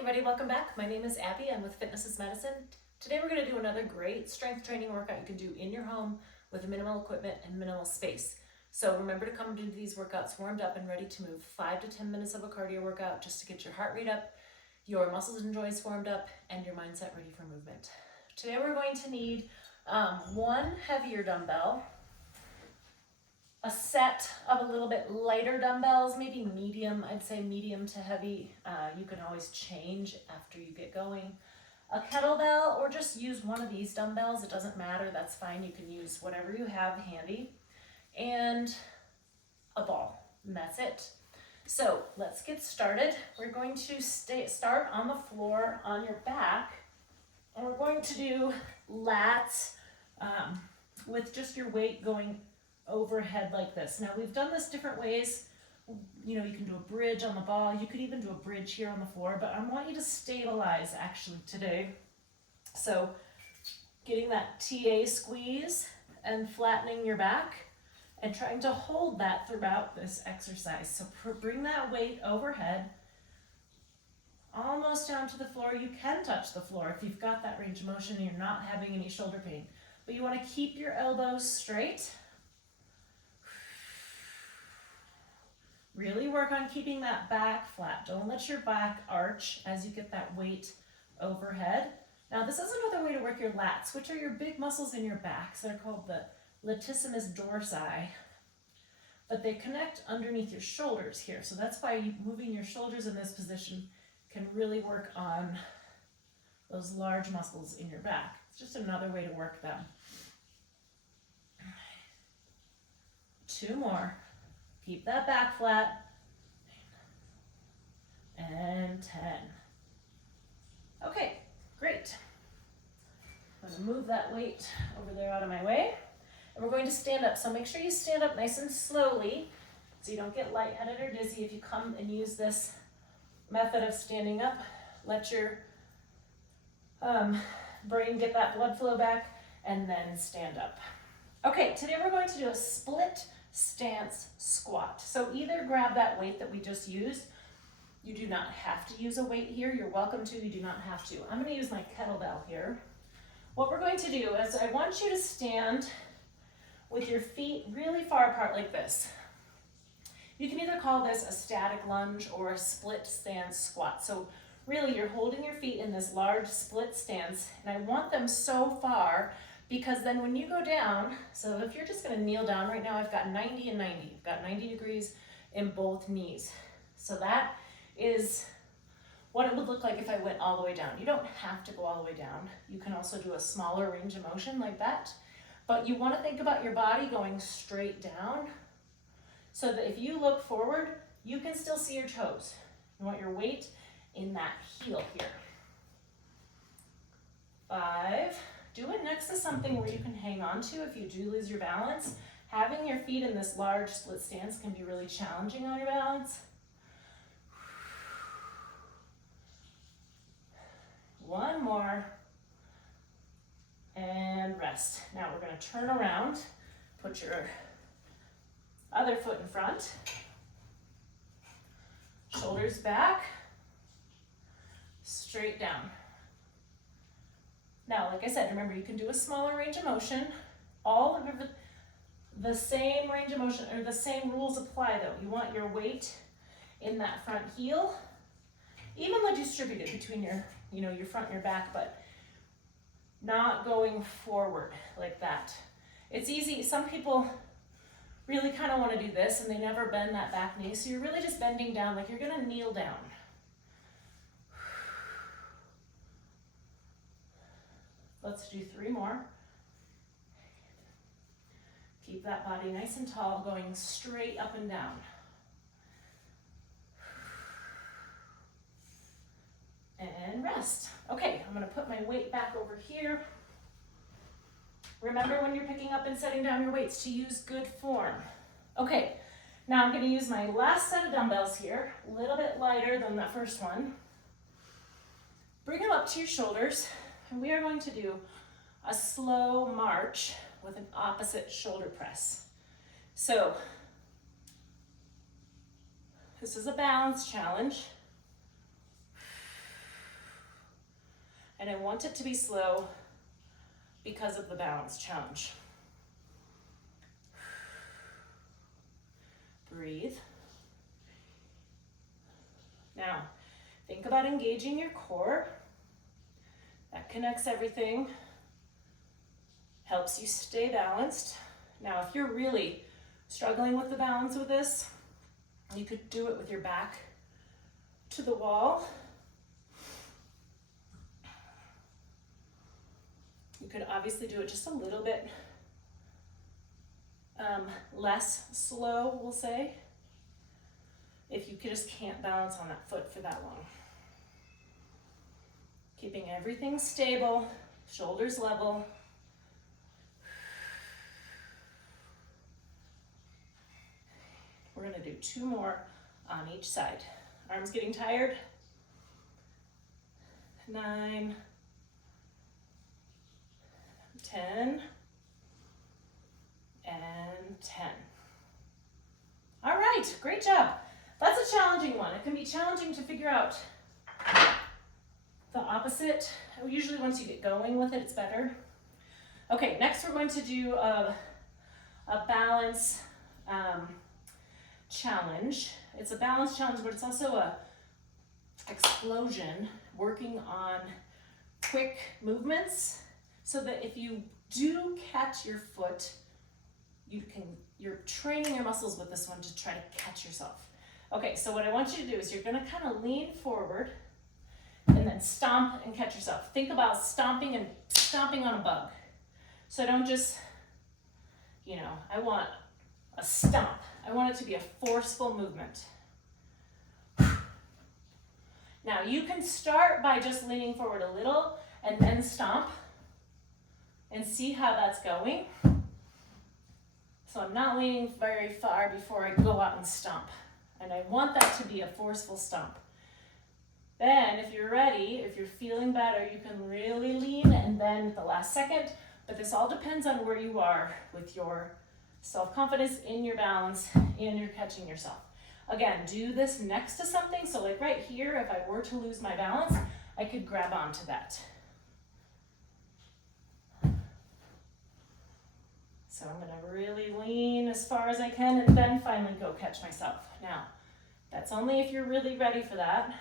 everybody, welcome back. My name is Abby. I'm with Fitness is Medicine. Today we're going to do another great strength training workout you can do in your home with minimal equipment and minimal space. So remember to come into these workouts warmed up and ready to move 5 to 10 minutes of a cardio workout just to get your heart rate up, your muscles and joints warmed up, and your mindset ready for movement. Today we're going to need one heavier dumbbell, a set of a little bit lighter dumbbells, maybe medium, I'd say medium to heavy. You can always change after you get going. A kettlebell, or just use one of these dumbbells, it doesn't matter, that's fine. You can use whatever you have handy. And a ball, and that's it. So let's get started. We're going to start on the floor on your back, and we're going to do lats with just your weight going overhead like this. Now we've done this different ways. You know, you can do a bridge on the ball. You could even do a bridge here on the floor, but I want you to stabilize actually today. So getting that TA squeeze and flattening your back and trying to hold that throughout this exercise. So bring that weight overhead, almost down to the floor. You can touch the floor if you've got that range of motion and you're not having any shoulder pain, but you want to keep your elbows straight. Really work on keeping that back flat. Don't let your back arch as you get that weight overhead. Now this is another way to work your lats, which are your big muscles in your back. So they're called the latissimus dorsi, but they connect underneath your shoulders here. So that's why moving your shoulders in this position can really work on those large muscles in your back. It's just another way to work them. 2 more. Keep that back flat. And 10. Okay, great. I'm going to move that weight over there out of my way. And we're going to stand up. So make sure you stand up nice and slowly so you don't get lightheaded or dizzy. If you come and use this method of standing up, let your brain get that blood flow back and then stand up. Okay, today we're going to do a split stance squat. So either grab that weight that we just used. You do not have to use a weight here. You're welcome to, you do not have to. I'm going to use my kettlebell here. What we're going to do is I want you to stand with your feet really far apart like this. You can either call this a static lunge or a split stance squat. So really you're holding your feet in this large split stance, and I want them so far because then when you go down, so if you're just going to kneel down right now, I've got 90 and 90. I've got 90 degrees in both knees. So that is what it would look like if I went all the way down. You don't have to go all the way down. You can also do a smaller range of motion like that. But you want to think about your body going straight down so that if you look forward, you can still see your toes. You want your weight in that heel here. 5. Do it next to something where you can hang on to if you do lose your balance. Having your feet in this large split stance can be really challenging on your balance. 1 more. And rest. Now we're going to turn around. Put your other foot in front. Shoulders back. Straight down. Now, like I said, remember you can do a smaller range of motion. All of the same range of motion, or the same rules apply though. You want your weight in that front heel, evenly distributed between your, your front and your back, but not going forward like that. It's easy. Some people really kind of want to do this and they never bend that back knee. So you're really just bending down like you're going to kneel down. Let's do 3 more. Keep that body nice and tall, going straight up and down. And rest. Okay, I'm going to put my weight back over here. Remember when you're picking up and setting down your weights to use good form. Okay, now I'm going to use my last set of dumbbells here, a little bit lighter than the first one. Bring them up to your shoulders. And we are going to do a slow march with an opposite shoulder press. So this is a balance challenge. want it to be slow because of the balance challenge. Breathe. Now, think about engaging your core. That connects everything, helps you stay balanced. Now, if you're really struggling with the balance with this, you could do it with your back to the wall. You could obviously do it just a little bit less slow, we'll say, if you just can't balance on that foot for that long. Keeping everything stable, shoulders level. We're gonna do 2 more on each side. Arms getting tired. 9, 10, and 10. All right, great job. That's a challenging one. It can be challenging to figure out the opposite. Usually once you get going with it, it's better. Okay, next we're going to do a balance challenge. It's a balance challenge, but it's also a explosion, working on quick movements so that if you do catch your foot, you're training your muscles with this one to try to catch yourself. Okay, so what I want you to do is you're gonna kind of lean forward and then stomp and catch yourself. Think about stomping on a bug. So don't just, I want a stomp. I want it to be a forceful movement. Now you can start by just leaning forward a little and then stomp and see how that's going. So I'm not leaning very far before I go out and stomp. And I want that to be a forceful stomp. Then if you're ready, if you're feeling better, you can really lean and then at the last second, but this all depends on where you are with your self-confidence, in your balance, and you're catching yourself. Again, do this next to something. So like right here, if I were to lose my balance, I could grab onto that. So I'm gonna really lean as far as I can and then finally go catch myself. Now, that's only if you're really ready for that.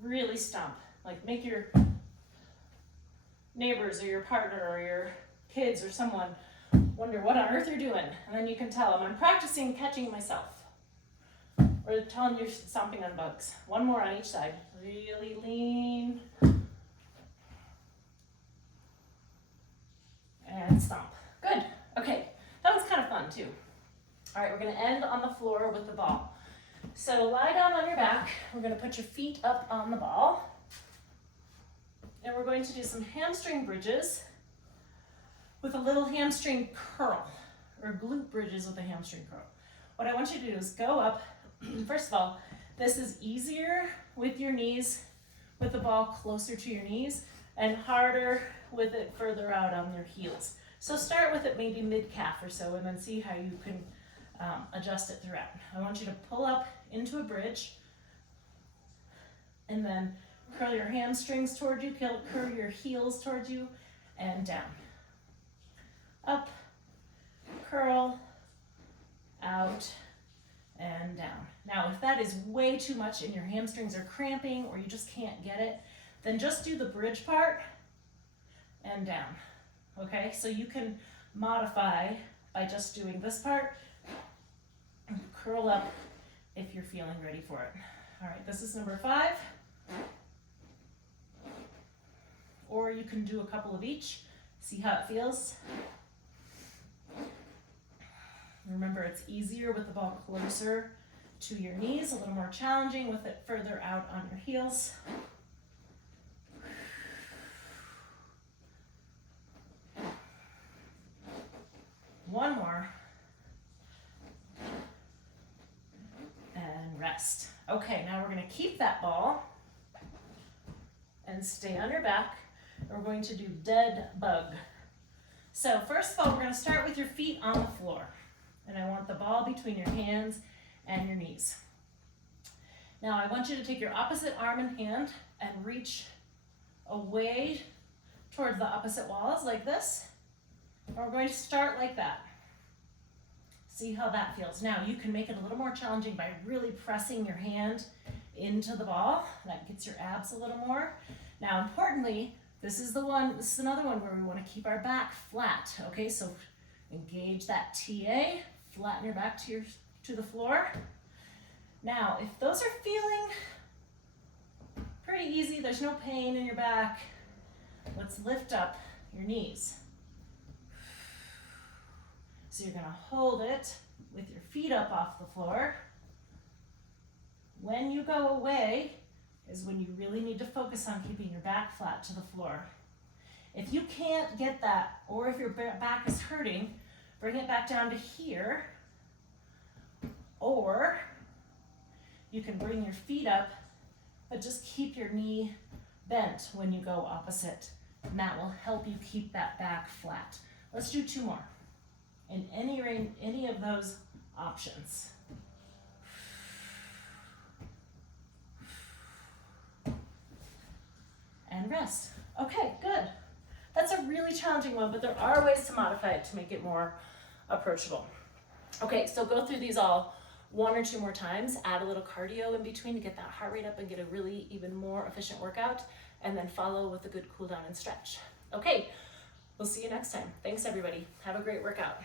Really stomp. Like make your neighbors or your partner or your kids or someone wonder what on earth you're doing. And then you can tell them, I'm practicing catching myself. Or tell them you're stomping on bugs. 1 more on each side. Really lean. And stomp. Good. Okay, that was kind of fun too. All right, we're gonna end on the floor with the ball. So lie down on your back. We're gonna put your feet up on the ball. And we're going to do some hamstring bridges with a little hamstring curl, or glute bridges with a hamstring curl. What I want you to do is go up. First of all, this is easier with your knees, with the ball closer to your knees, and harder with it further out on your heels. So start with it maybe mid-calf or so, and then see how you can adjust it throughout. I want you to pull up into a bridge, and then curl your hamstrings toward you, curl your heels towards you, and down. Up, curl, out, and down. Now, if that is way too much and your hamstrings are cramping or you just can't get it, then just do the bridge part and down. Okay, so you can modify by just doing this part. Curl up if you're feeling ready for it. All right, this is number 5. Or you can do a couple of each, see how it feels. Remember, it's easier with the ball closer to your knees, a little more challenging with it further out on your heels. One more. And rest. Okay, now we're gonna keep that ball and stay on your back. We're going to do dead bug. So first of all, we're gonna start with your feet on the floor. And I want the ball between your hands and your knees. Now I want you to take your opposite arm and hand and reach away towards the opposite walls like this. And we're going to start like that. See how that feels. Now you can make it a little more challenging by really pressing your hand into the ball. That gets your abs a little more. Now importantly, this is another one where we want to keep our back flat. Okay, so engage that TA, flatten your back to the floor. Now, if those are feeling pretty easy, there's no pain in your back, let's lift up your knees. So you're gonna hold it with your feet up off the floor. When you go away is when you really need to focus on keeping your back flat to the floor. If you can't get that, or if your back is hurting, bring it back down to here, or you can bring your feet up, but just keep your knee bent when you go opposite, and that will help you keep that back flat. Let's do 2 more. In any of those options. And rest. Okay, good. That's a really challenging one, but there are ways to modify it to make it more approachable. Okay, so go through these all 1 or 2 more times, add a little cardio in between to get that heart rate up and get a really even more efficient workout, and then follow with a good cool down and stretch. Okay, we'll see you next time. Thanks everybody. Have a great workout.